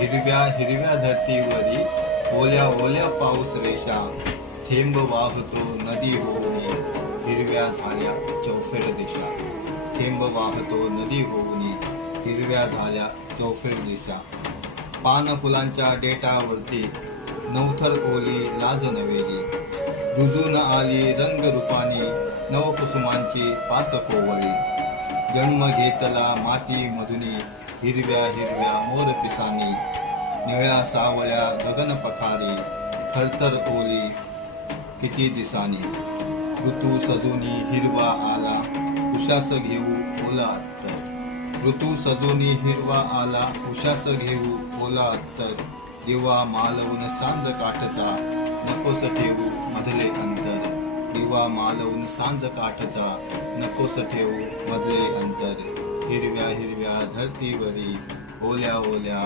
हिरव्या हिरव्या धरतीवरी ओल्या ओल्या पाऊस रेषा थेंब वाहतो नदी होऊनी हिरव्या झाल्या चौफेर दिशा थेंब वाहतो नदी होऊनी हिरव्या झाल्या चौफेर दिशा पान फुलांच्या डेटावरती नवथर ओली लाज नवेली रुजून आली रंगरूपानी नवकुसुमांची पात कोवली जन्म घेतला माती मधुनी हिरव्या हिरव्या मोर पिसानी निळ्या सावळ्या गगन पखारी थरथर ओली किती दिसानी ऋतू सजूनी हिरवा आला उशास घेऊ ओला अत्तर ऋतू सजूनी हिरवा आला उशास घेऊ ओला अत्तर दिवा मालवून सांज काठचा नकोस ठेवू मधले अंतर दिवा मालवून सांज काठचा नकोस ठेवू मधले अंतर हिरव्या हिरव्या धरतीवरी ओल्या ओल्या